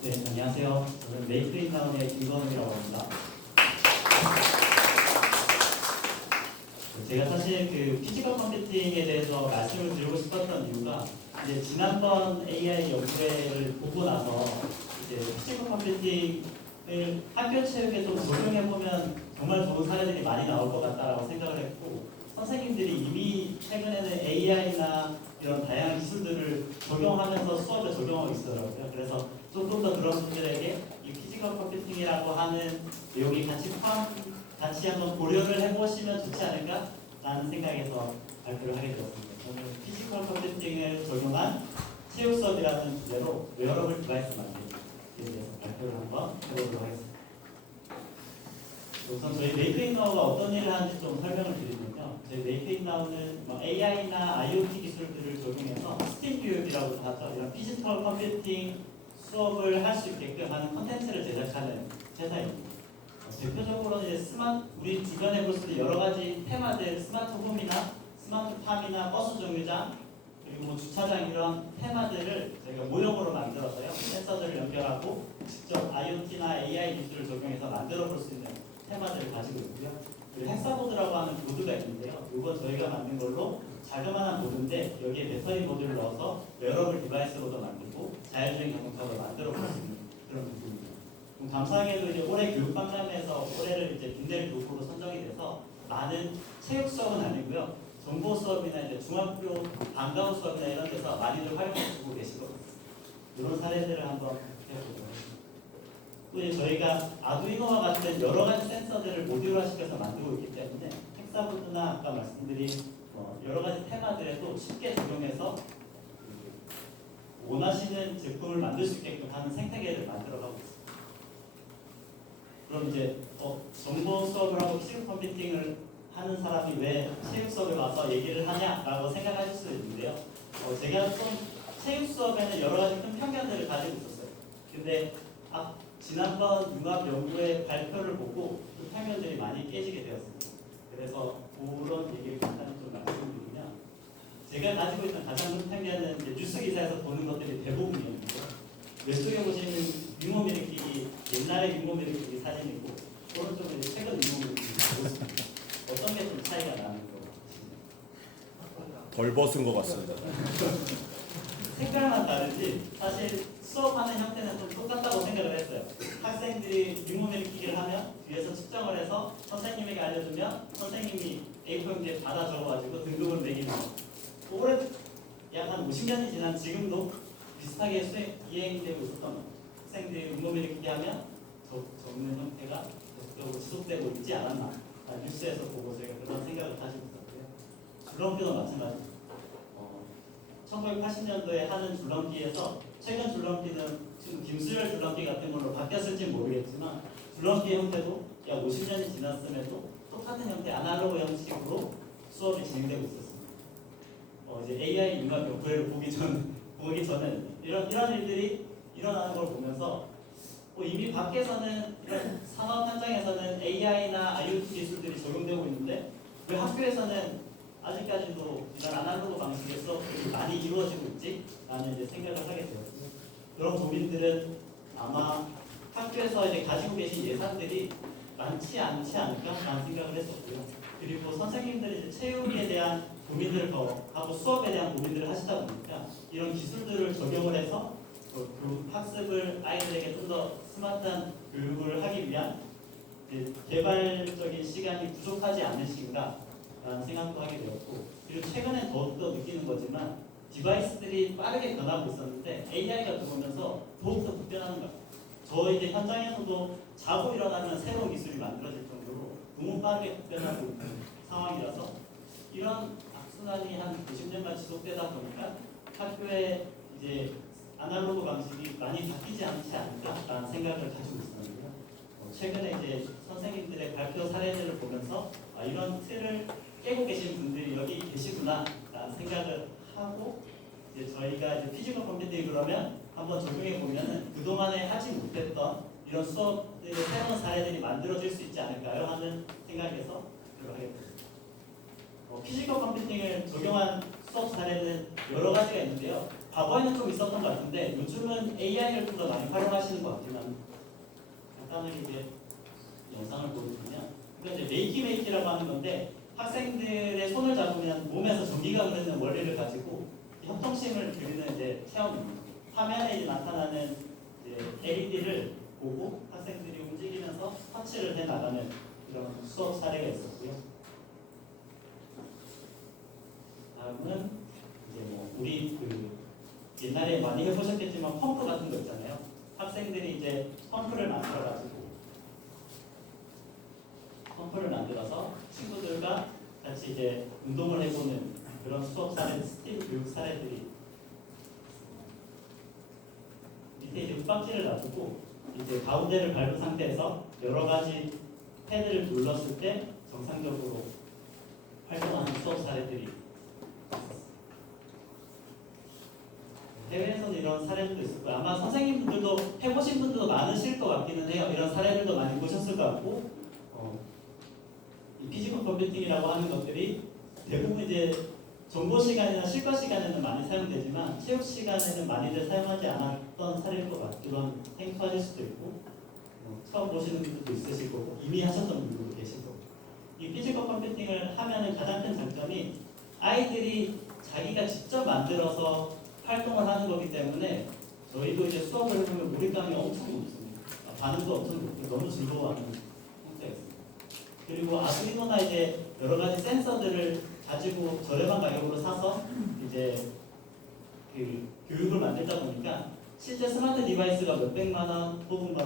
네, 안녕하세요. 저는 메이크인나운의 김건우라고 합니다. 제가 사실 그 피지컬 컴퓨팅에 대해서 말씀을 드리고 싶었던 이유가 이제 지난번 AI 연구회를 보고 나서 이제 피지컬 컴퓨팅을 학교 체육에 좀 적용해보면 정말 좋은 사례들이 많이 나올 것 같다라고 생각을 했고, 선생님들이 이미 최근에는 AI나 이런 다양한 기술들을 적용하면서 수업에 적용하고 있더라고요. 그래서 조금 더 그런 분들에게 이 피지컬 컴퓨팅이라고 하는 내용이 같이 한번 고려를 해보시면 좋지 않을까라는 생각에서 발표를 하게 되었습니다. 오늘 피지컬 컴퓨팅을 적용한 체육 수업이라는 주제로 웨어러블 디바이스 만들기에 대해서 발표를 한번 해보도록 하겠습니다. 우선 저희 메이크인나우가 어떤 일을 하는지 좀 설명을 드리면요. 저희 메이크인나우는 AI나 IoT 기술들을 적용해서 스팀 교육이라고 하죠. 이런 피지컬 컴퓨팅 수업을 할 수 있게끔 하는 콘텐츠를 제작하는 회사입니다. 대표적으로는 이제 우리 주변에 볼 수 있는 여러 가지 테마들, 스마트홈이나 스마트팜이나 버스 정류장, 그리고 주차장 이런 테마들을 저희가 모형으로 만들어서요. 센서들을 연결하고 직접 IoT나 AI 기술을 적용해서 만들어 볼 수 있는 테마들을 가지고 있고요. 그리고 헥사보드라고 하는 보드가 있는데요. 이건 저희가 만든 걸로 자그마한 보드인데 여기에 배터리 모듈을 넣어서 웨어러블 디바이스로도 만들고 자율주행 자동차로 만들어 볼 수 있는 그런 부분입니다. 감사하게도 이제 올해 교육박람회에서 올해를 이제 빈델 교육으로 선정이 돼서 많은 체육 수업은 아니고요. 정보 수업이나 이제 중학교 방과후 수업이나 이런 데서 많이들 활용해주고 계시거든요. 이런 사례들을 한번 해보도록 하겠습니다. 또 이제 저희가 아두이노와 같은 여러 가지 센서들을 모듈화시켜서 만들고 있기 때문에 헥사보드나 아까 말씀드린 여러 가지 테마들에도 쉽게 적용해서 원하시는 제품을 만들 수 있게끔 하는 생태계를 만들어가고 있습니다. 그럼 이제 정보 수업을 하고 피지컬 컴퓨팅을 하는 사람이 왜 체육 수업에 와서 얘기를 하냐라고 생각하실 수 있는데요. 제가 좀 체육 수업에는 여러 가지 큰 편견들을 가지고 있었어요. 근데 지난번 융합연구회 발표를 보고 그 편견들이 많이 깨지게 되었습니다. 그래서 그런 얘기를 간단히 좀 말씀드리면, 제가 가지고 있던 가장 큰 편견은 이제 뉴스 기사에서 보는 것들이 대부분이었는데요. 왼쪽에 보시는 윙몸일으키기, 옛날의 윙몸일으키기 사진이고, 오른쪽은 이제 최근 윙몸일으키기 보였습니다. 어떤 게 좀 차이가 나는 것 같으신가요? 덜 벗은 것 같습니다. 색깔만 다르지 사실 수업하는 형태는 좀 똑같다고 생각을 했어요. 학생들이 윙몸일으키기를 하면 뒤에서 측정을 해서 선생님에게 알려주면 선생님이 A4용지에 받아 적어가지고 등급을 매기는 거. 올해 약 한 50년이 지난 지금도 비슷하게 이행되고 있었던 거. 학생들이 윙몸일으키기 하면 적는 형태가 계속적으로 지속되고 있지 않았나. 뉴스에서 보고 제가 그런 생각을 가지고 있었고요. 줄넘기도 마찬가지입니다. 1980년도에 하는 줄넘기에서 최근 줄넘기는 지금 김수열 줄넘기 같은 걸로 바뀌었을지 모르겠지만 줄넘기 형태도 약 50년이 지났음에도 똑같은 형태 아날로그 형식으로 수업이 진행되고 있었습니다. 이제 AI 융합 연구회를 보기 전에 이런 일들이 일어나는 걸 보면서 이미 밖에서는 이런 산업 현장에서는 AI나 IoT 기술들이 적용되고 있는데 왜 학교에서는 아직까지도 이런 아날로그 방식의 수업들이 많이 이루어지고 있지? 라는 이제 생각을 하게 되었고요. 그런 고민들은 아마 학교에서 이제 가지고 계신 예산들이 많지 않지 않을까라는 생각을 했었고요. 그리고 선생님들이 이제 체육에 대한 고민들을 더 하고 수업에 대한 고민들을 하시다 보니까 이런 기술들을 적용을 해서 그 학습을 아이들에게 좀 더 스마트한 교육을 하기 위한 개발적인 시간이 부족하지 않으신가 라는 생각도 하게 되었고, 그리고 최근에 더욱더 느끼는 거지만 디바이스들이 빠르게 변하고 있었는데 AI가 들어오면서 더욱더 급변하는 것 같아요. 저 이제 현장에서도 자고 일어나면 새로운 기술이 만들어질 정도로 너무 빠르게 급변하고 있는 상황이라서 이런 악순환이 한 90년간 지속되다 보니까 학교에 이제 아날로그 방식이 많이 바뀌지 않지 않을까라는 생각을 가지고 있었는데요. 최근에 이제 선생님들의 발표 사례들을 보면서 이런 틀을 깨고 계신 분들이 여기 계시구나라는 생각을 하고 이제 저희가 이제 피지컬 컴퓨팅 그러면 한번 적용해 보면은 그동안에 하지 못했던 이런 수업들의 새로운 사례들이 만들어질 수 있지 않을까요? 하는 생각에서 들어가게 됐습니다. 피지컬 컴퓨팅을 적용한 수업 사례는 여러 가지가 있는데요. 과거에는 좀 있었던 것 같은데 요즘은 AI를 좀 더 많이 활용하시는 것 같긴 합니다. 간단하게 이제 영상을 보여주면 이건 이제 메이키라고 하는 건데 학생들의 손을 잡으면 몸에서 전기가 흐르는 원리를 가지고 협동심을 그리는 이제 체험입니다. 화면에 이제 나타나는 이제 LED를 보고 학생들이 움직이면서 터치를 해 나가는 그런 수업 사례가 있었고요. 다음은 이제 뭐 우리 그 옛날에 많이 해보셨겠지만 펌프 같은 거 있잖아요. 학생들이 이제 펌프를 만들어서 친구들과 같이 이제 운동을 해보는 그런 수업 사례, 스팀 교육 사례들이 밑에 이제 윽박지를 놔두고 이제 가운데를 밟은 상태에서 여러 가지 패드를 눌렀을 때 정상적으로 활동하는 수업 사례들이 있었습니다. 해외에서는 이런 사례들도 있었고 아마 선생님분들도 해보신 분들도 많으실 것 같기는 해요. 이런 사례들도 많이 보셨을 것 같고 이 피지컬 컴퓨팅이라고 하는 것들이 대부분 이제 정보 시간이나 실과 시간에는 많이 사용되지만 체육 시간에는 많이들 사용하지 않았던 사례일 것 같기도 한 생소하실 수도 있고 처음 보시는 분들도 있으실 거고 이미 하셨던 분들도 계실 거고 이 피지컬 컴퓨팅을 하면은 가장 큰 장점이 아이들이 자기가 직접 만들어서 활동을 하는 거기 때문에 저희도 이제 수업을 해보면 몰입감이 엄청 높습니다. 반응도 엄청 높고 너무 즐거워하는 형태가 있습니다. 그리고 아두이노나 이제 여러 가지 센서들을 가지고 저렴한 가격으로 사서 이제 그 교육을 만들다 보니까 실제 스마트 디바이스가 몇백만 원 혹은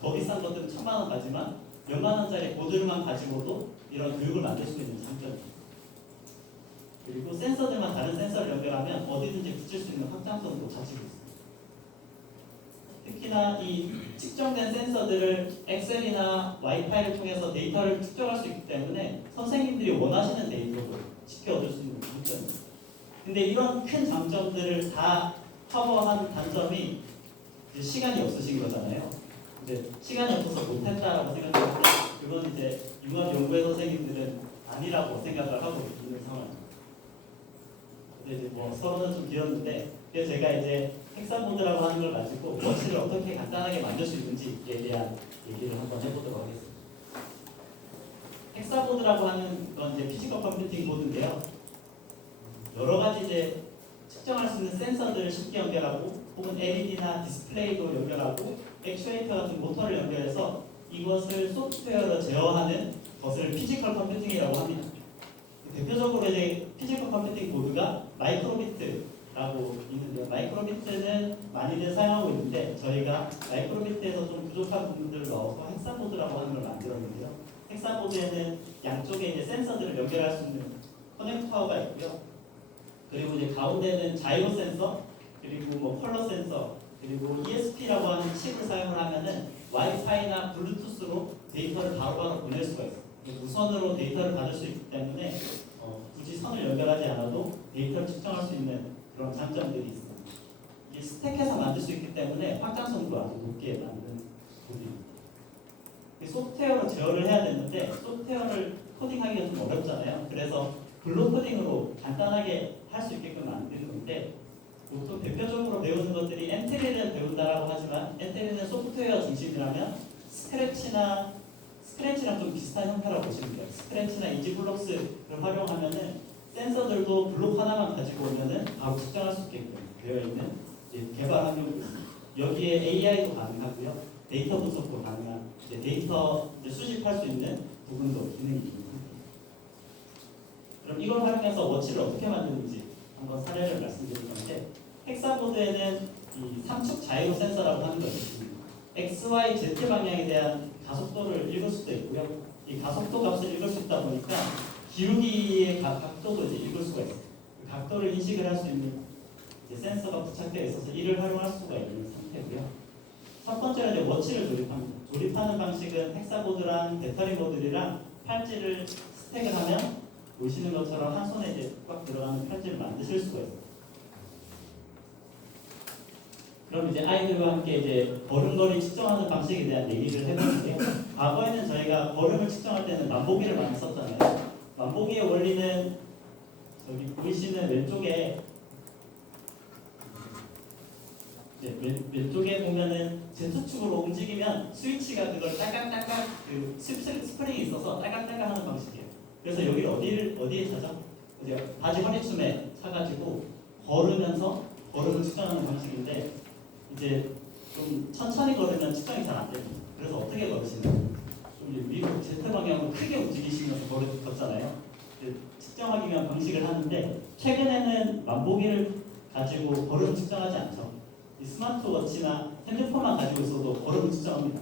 더 비싼 것들은 1,000만 원 가지만 몇만 원짜리 모듈만 가지고도 이런 교육을 만들 수 있는 장점입니다. 그리고 센서들만 다른 센서를 연결하면 어디든지 붙일 수 있는 확장성도 가지고 있습니다. 특히나 이 측정된 센서들을 엑셀이나 와이파이를 통해서 데이터를 측정할 수 있기 때문에 선생님들이 원하시는 데이터도 쉽게 얻을 수 있는 장점입니다. 근데 이런 큰 장점들을 다 커버한 단점이 이제 시간이 없으신 거잖아요. 근데 시간이 없어서 못했다라고 생각하는데 그건 이제 융합 연구회 선생님들은 아니라고 생각을 하고 있는 상황입니다. 근데 이제 뭐 서로는 좀 길었는데 그래서 제가 이제 헥사보드라고 하는 걸 가지고 워치를 어떻게 간단하게 만들 수 있는지에 대한 얘기를 한번 해보도록 하겠습니다. 헥사보드라고 하는 건 이제 피지컬 컴퓨팅 보드인데요. 여러 가지 이제 측정할 수 있는 센서들을 쉽게 연결하고 혹은 LED나 디스플레이도 연결하고 액추에이터 같은 모터를 연결해서 이것을 소프트웨어로 제어하는 것을 피지컬 컴퓨팅이라고 합니다. 대표적으로 이제 피지컬 컴퓨팅 보드가 마이크로비트라고 있는데요. 마이크로비트는 많이들 사용하고 있는데 저희가 마이크로비트에서 좀 부족한 부분들을 넣어서 헥사보드라고 하는 걸 만들었는데요. 헥사보드에는 양쪽에 이제 센서들을 연결할 수 있는 커넥터가 있고요. 그리고 이제 가운데는 자이로 센서, 그리고 뭐 컬러 센서, 그리고 ESP라고 하는 칩을 사용을 하면은 와이파이나 블루투스로 데이터를 바로바로 보낼 수가 있어요. 무선으로 데이터를 받을 수 있기 때문에 굳이 선을 연결하지 않아도 데이터를 측정할 수 있는 그런 장점들이 있습니다. 이게 스택해서 만들 수 있기 때문에 확장성도 아주 높게 만든 부분입니다. 소프트웨어로 제어를 해야 되는데 소프트웨어를 코딩하기가 좀 어렵잖아요. 그래서 블록 코딩으로 간단하게 할 수 있게끔 만드는 건데 보통 대표적으로 배우는 것들이 엔트리를 배운다라고 하지만 엔트리는 소프트웨어 중심이라면 스크래치랑 좀 비슷한 형태라고 보시면 돼요. 스크래치나 이지블록스를 활용하면은 센서들도 블록 하나만 가지고 오면은 바로 측정할 수 있게끔 되어 있는 개발 환경도 있습니다. 여기에 AI도 가능하고요, 데이터 분석도 가능한 데이터 수집할 수 있는 부분도 기능이 있는 상태입니다. 그럼 이걸 활용해서 워치를 어떻게 만드는지 한번 사례를 말씀드릴 건데 헥사보드에는 이 3축 자이로 센서라고 하는 것이 있습니다. X, Y, Z 방향에 대한 가속도를 읽을 수도 있고요. 이 가속도 값을 읽을 수 있다 보니까 기울기의 각도도 이제 읽을 수가 있어요. 그 각도를 인식을 할 수 있는 센서가 부착되어 있어서 이를 활용할 수가 있는 상태고요. 첫 번째로 이제 워치를 조립합니다. 조립하는 방식은 헥사보드랑 배터리 모듈이랑 팔찌를 스택을 하면 보시는 것처럼 한 손에 이제 꽉 들어가는 팔찌를 만드실 수가 있어요. 그럼 이제 아이들과 함께 이제 걸음걸이 측정하는 방식에 대한 얘기를 해보는데요. 과거에는 저희가 걸음을 측정할 때는 만보기를 많이 썼잖아요. 만보기의 원리는 저기 보이시는 왼쪽에 왼쪽에 보면은 Z축으로 움직이면 스위치가 그걸 딸깍딸깍 스프링이 있어서 딸깍딸깍 하는 방식이에요. 그래서 여기를 어디에 차죠? 바지 허리춤에 차가지고 걸음을 측정하는 방식인데 이제 좀 천천히 걸으면 측정이 잘 안 됩니다. 그래서 어떻게 걸으시나요? 좀 미국 Z 방향으로 크게 움직이시면서 걷잖아요. 측정하기 위한 방식을 하는데 최근에는 만보기를 가지고 걸음을 측정하지 않죠. 이 스마트워치나 핸드폰만 가지고 있어도 걸음을 측정합니다.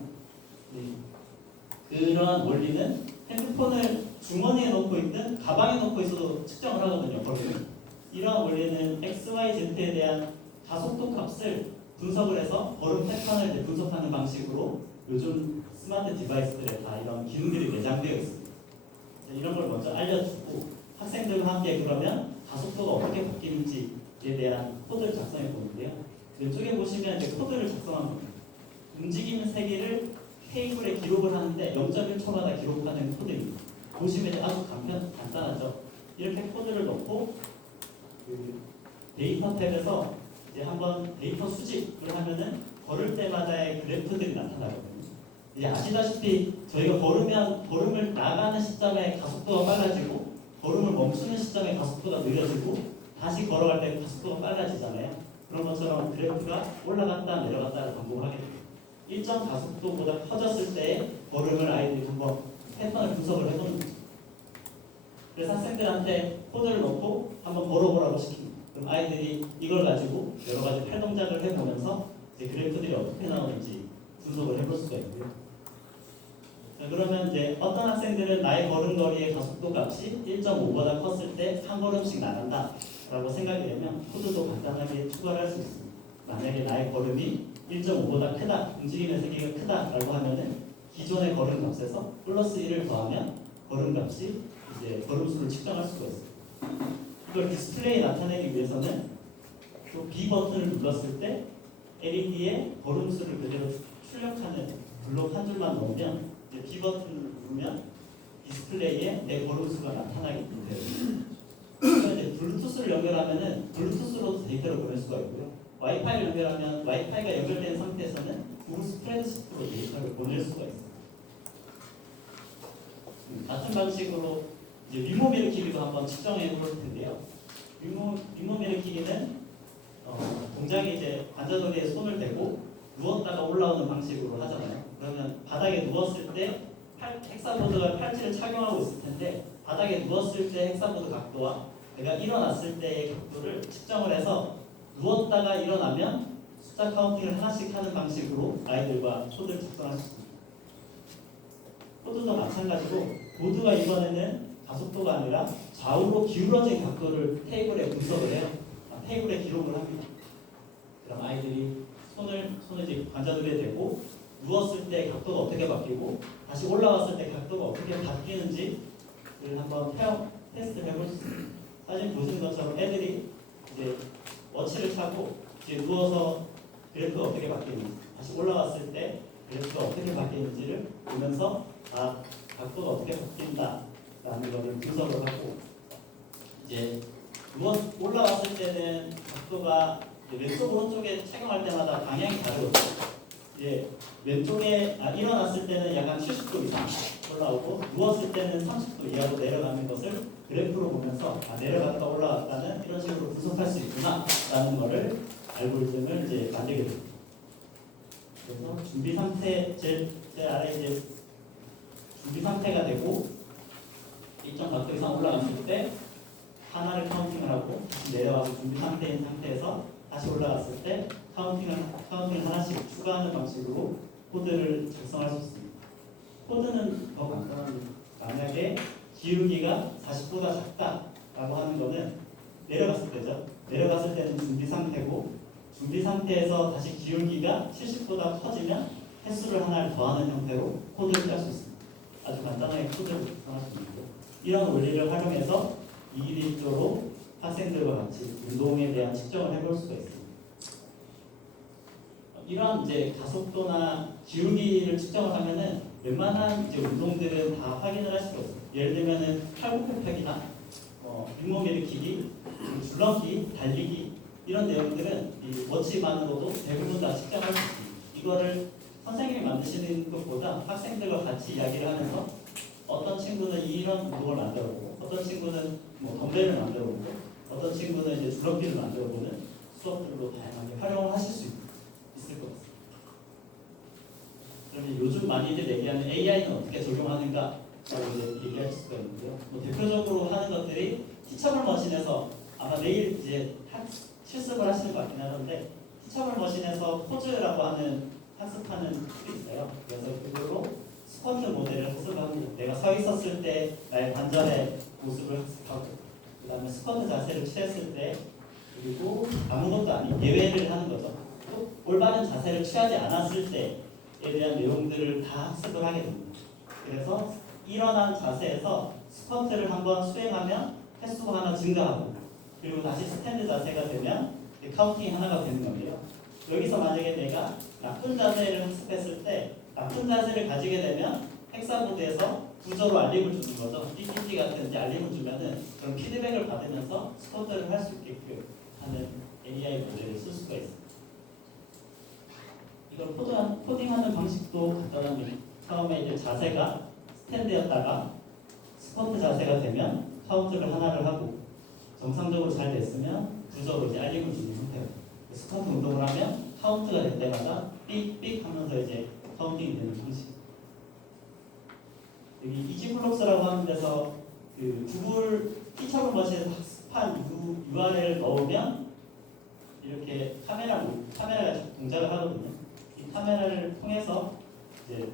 그러한 원리는 핸드폰을 주머니에 넣고 있든 가방에 넣고 있어도 측정을 하거든요. 걸음을. 이러한 원리는 X, Y, Z에 대한 가속도 값을 분석을 해서 걸음 패턴을 분석하는 방식으로 요즘 스마트 디바이스들에 다 이런 기능들이 내장되어 있습니다. 이런 걸 먼저 알려주고 학생들과 함께 그러면 가속도가 어떻게 바뀌는지에 대한 코드를 작성해 보는데요. 왼쪽에 보시면 이제 코드를 작성한 겁니다. 움직이는 세기를 테이블에 기록을 하는데 0.1초마다 기록하는 코드입니다. 보시면 아주 간단하죠. 이렇게 코드를 넣고 데이터 탭에서 이제 한번 데이터 수집을 하면은 걸을 때마다의 그래프들이 나타나거든요. 이제 아시다시피 저희가 걸음을 나가는 시점에 가속도가 빨라지고 걸음을 멈추는 시점에 가속도가 느려지고 다시 걸어갈 때 가속도가 빨라지잖아요. 그런 것처럼 그래프가 올라갔다 내려갔다를 반복하게 됩니다. 일정 가속도보다 커졌을 때 걸음을 아이들이 한번 패턴을 분석을 해보는 거죠. 그래서 학생들한테 코드를 넣고 한번 걸어보라고 시킵니다. 그럼 아이들이 이걸 가지고 여러 가지 팔 동작을 해보면서 이제 그래프들이 어떻게 나오는지 분석을 해볼 수가 있고요. 자, 그러면 이제 어떤 학생들은 나의 걸음걸이의 가속도 값이 1.5보다 컸을 때 한 걸음씩 나간다 라고 생각이 되면 코드도 간단하게 추가를 할 수 있습니다. 만약에 나의 걸음이 1.5보다 크다, 움직임의 세기가 크다 라고 하면은 기존의 걸음 값에서 플러스 1을 더하면 걸음 값이 이제 걸음수를 측정할 수가 있어요. 이걸 디스플레이에 나타내기 위해서는 또 B 버튼을 눌렀을 때 LED에 걸음수를 그대로 출력하는 블록 한 줄만 넣으면 이제 B 버튼을 누르면 디스플레이에 내 걸음수가 나타나게 돼요. 이제 블루투스를 연결하면은 블루투스로 데이터를 보낼 수가 있고요. 와이파이를 연결하면 와이파이가 연결된 상태에서는 구글 스프레드시트로 데이터를 보낼 수가 있어요. 같은 방식으로 이제 윗몸 일으키기도 한번 측정해 볼 텐데요. 윗몸 일으키기는 동작이 이제 관자놀이에 손을 대고 누웠다가 올라오는 방식으로 하잖아요. 그러면 바닥에 누웠을 때 헥사보드가 팔찌를 착용하고 있을 텐데 바닥에 누웠을 때 헥사보드 각도와 내가 일어났을 때의 각도를 측정을 해서 누웠다가 일어나면 숫자 카운팅을 하나씩 하는 방식으로 아이들과 코드를 작성할 수 있습니다. 코드도 마찬가지고 보드가 이번에는 가속도가 아니라 좌우로 기울어진 각도를 테이블에 분석을 해요. 테이블에 기록을 합니다. 그럼 아이들이 손을 이제 관자놀이에 대고 누웠을 때 각도가 어떻게 바뀌고 다시 올라왔을 때 각도가 어떻게 바뀌는지를 한번 테스트를 해볼 수 있습니다. 사진 보시는 것처럼 애들이 이제 워치를 차고 이제 누워서 그래프가 어떻게 바뀌는지 다시 올라왔을 때 그래프가 어떻게 바뀌는지를 보면서 각도가 어떻게 바뀐다라는 것을 분석을 하고 이제 올라왔을 때는 각도가 왼쪽 오른쪽에 착용할 때마다 방향이 다르거든요. 이제 왼쪽에 일어났을 때는 약간 70도 이상 올라오고 누웠을 때는 30도 이하로 내려가는 것을 그래프로 보면서 내려갔다 올라갔다는 이런 식으로 분석할 수 있구나라는 것을 알고리즘을 이제 만들게 됩니다. 그래서 준비 상태 제 아래 이제 준비 상태가 되고 일정 각도 이상 올라갔을 때 하나를 카운팅을 하고 내려가서 준비 상태인 상태에서 다시 올라갔을 때 카운팅을 하나씩 추가하는 방식으로 코드를 작성할 수 있습니다. 코드는 더 간단합니다. 만약에 기울기가 40보다 작다라고 하는 거는 내려갔을 때죠. 내려갔을 때는 준비 상태고 준비 상태에서 다시 기울기가 70보다 커지면 횟수를 하나를 더하는 형태로 코드를 짤 수 있습니다. 아주 간단하게 코드를 작성할 수 있고 이런 원리를 활용해서 2일1조로 학생들과 같이 운동에 대한 측정을 해볼 수가 있습니다. 이런 이제 가속도나 기울기를 측정을 하면은 웬만한 이제 운동들은 다 확인을 할 수가 있어요. 예를 들면은 팔굽혀펴기나 윗몸 일으키기, 줄넘기, 달리기 이런 내용들은 이 워치만으로도 대부분 다 측정할 수 있습니다. 이거를 선생님이 만드시는 것보다 학생들과 같이 이야기를 하면서 어떤 친구는 이런 운동을 만들어보고 어떤 친구는 뭐 덤벨을 만들어보고 어떤 친구는 이제 줄넘기를 만들어보는 수업들로 다양하게 활용을 하실 수 있을 것 같습니다. 그러면 요즘 많이들 얘기하는 AI는 어떻게 적용하는가 라고 이제 얘기할 수가 있는데요. 뭐 대표적으로 하는 것들이 티처블 머신에서 아마 내일 이제 실습을 하시는 것 같긴 하던데 티처블 머신에서 포즈라고 하는 학습하는 툴이 있어요. 그래서 그걸로 스쿼트 모델을 학습합니다. 내가 서 있었을 때 나의 관절의 모습을 학습하고 그 다음에 스쿼트 자세를 취했을 때 그리고 아무것도 아닌 예외를 하는 거죠. 또 올바른 자세를 취하지 않았을 때에 대한 내용들을 다 학습을 하게 됩니다. 그래서 일어난 자세에서 스쿼트를 한번 수행하면 횟수가 하나 증가하고 그리고 다시 스탠드 자세가 되면 카운팅 하나가 되는 건데요. 여기서 만약에 내가 나쁜 자세를 학습했을 때 나쁜 자세를 가지게 되면 헥사보드에서 부저로 알림을 주는 거죠. PPT 같은 이제 알림을 주면은 그런 피드백을 받으면서 스쿼트를 할 수 있게끔 하는 AI 모델을 쓸 수가 있습니다. 이걸 코딩하는 방식도 간단합니다. 처음에 이제 자세가 스탠드였다가 스쿼트 자세가 되면 카운트를 하나를 하고 정상적으로 잘 됐으면 부저로 이제 알림을 주는 형태예요. 스쿼트 운동을 하면 카운트가 될 때마다 삑삑 하면서 이제 카운팅이 되는 방식. 여기 이지블록스라고 하는 데서 그 구글 티처블 머신에서 학습한 URL을 넣으면 이렇게 카메라가 동작을 하거든요. 이 카메라를 통해서 이제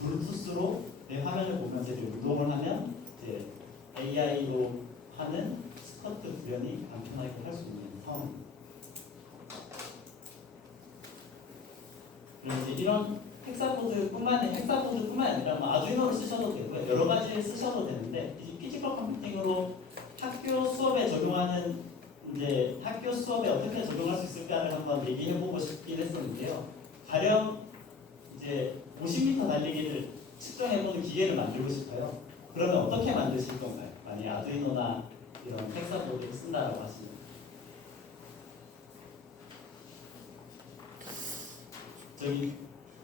블루투스로 내 화면을 보면서 이제 운동을 하면 이제 AI로 하는 스쿼트 구현이 간편하게 할 수 있는 상황입니다. 그리고 이제 이런 헥사보드뿐만 아니라 뭐 아두이노를 쓰셔도 되고요. 여러 가지 쓰셔도 되는데 이 피지컬 컴퓨팅으로 학교 수업에 적용하는 이제 학교 수업에 어떻게 적용할 수 있을까를 한번 얘기해보고 싶긴 했었는데요. 가령 이제 50m 달리기를 측정해보는 기계를 만들고 싶어요. 그러면 어떻게 만드실 건가요? 만약 아두이노나 이런 헥사보드를 쓴다라고 하시면 저기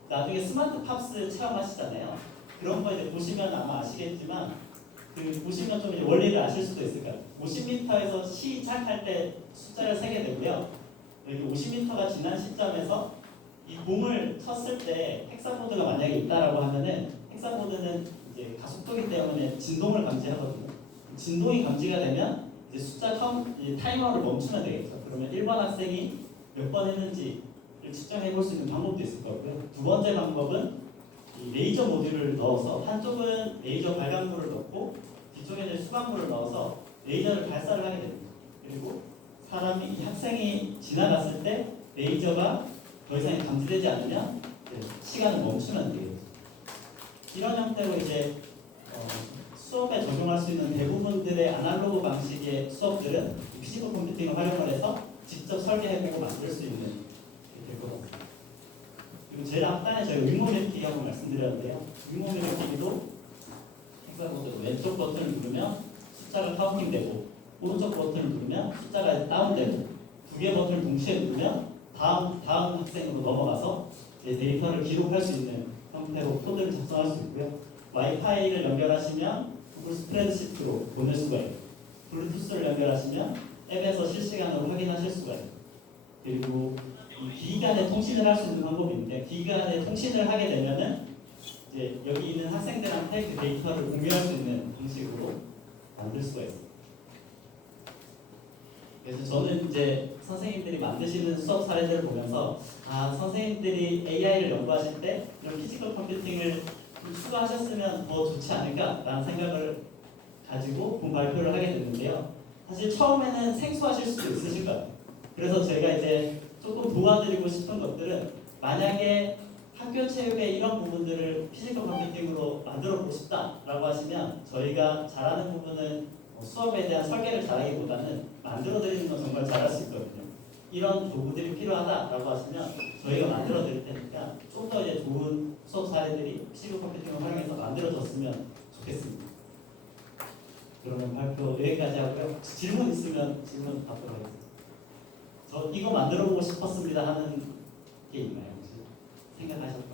나중에 스마트 팝스 체험하시잖아요. 그런 거 이제 보시면 아마 아시겠지만 그 보시면 좀 이제 원리를 아실 수도 있을 거예요. 50m에서 시작할 때 숫자를 세게 되고요. 여기 50m가 지난 시점에서 이 공을 쳤을 때 헥사보드가 만약에 있다라고 하면은 헥사보드는 이제 가속도기 때문에 진동을 감지하거든요. 진동이 감지가 되면 이제 숫자 타이머를 멈추면 되겠죠. 그러면 1번 학생이 몇 번 했는지를 측정해 볼 수 있는 방법도 있을 거고요. 두 번째 방법은 이 레이저 모듈을 넣어서 한쪽은 레이저 발광물을 넣고 뒤쪽에는 수광물을 넣어서 레이저를 발사를 하게 됩니다. 그리고 이 학생이 지나갔을 때 레이저가 더 이상 감지되지 않으면 시간을 멈추면 되겠죠. 이런 형태로 이제 수업에 적용할 수 있는 대부분들의 아날로그 방식의 수업들은 피지컬 컴퓨팅을 활용을 해서 직접 설계해보고 만들 수 있는 될 것 같습니다. 그리고 제일 앞단에 저희 의모밀기기 한번 말씀드렸는데요. 의모밀기기도 헥사보드 왼쪽 버튼을 누르면 숫자가 카운팅되고 오른쪽 버튼을 누르면 숫자가 다운되고 두 개 버튼을 동시에 누르면 다음 학생으로 넘어가서 제 데이터를 기록할 수 있는 형태로 코드를 작성할 수 있고요. 와이파이를 연결하시면 구글 스프레드시트로 보낼 수가 있고 블루투스를 연결하시면 앱에서 실시간으로 확인하실 수가 있고 그리고 기기 간의 통신을 할 수 있는 방법인데 기기 간의 통신을 하게 되면은 이제 여기 있는 학생들한테 그 데이터를 공유할 수 있는 방식으로 만들 수가 있어요. 그래서 저는 이제 선생님들이 만드시는 수업 사례들을 보면서 선생님들이 AI를 연구하실 때 이런 피지컬 컴퓨팅을 추가하셨으면 더 좋지 않을까라는 생각을 가지고 본 발표를 하게 됐는데요. 사실 처음에는 생소하실 수도 있으실 거예요. 그래서 제가 이제 조금 도와드리고 싶은 것들은 만약에 학교 체육의 이런 부분들을 피지컬 컴퓨팅으로 만들어 보고 싶다라고 하시면 저희가 잘하는 부분은 수업에 대한 설계를 잘하기보다는 만들어 드리는 건 정말 잘할 수 있거든요. 이런 도구들이 필요하다라고 하시면 저희가 만들어 드릴 테니까 좀 더 이제 좋은 수업 사례들이 피지컬 컴퓨팅을 활용해서 만들어졌으면 좋겠습니다. 그러면 발표 여기까지 하고요. 질문 있으면 질문 받도록 하겠습니다. 저 이거 만들어 보고 싶었습니다 하는 게 있나요? 혹시 생각하셨던?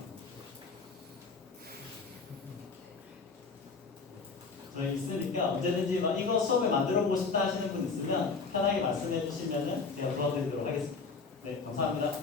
저희 있으니까 언제든지 막 이거 수업을 만들어 보고 싶다 하시는 분 있으면 편하게 말씀해 주시면은 제가 도와드리도록 하겠습니다. 네, 감사합니다.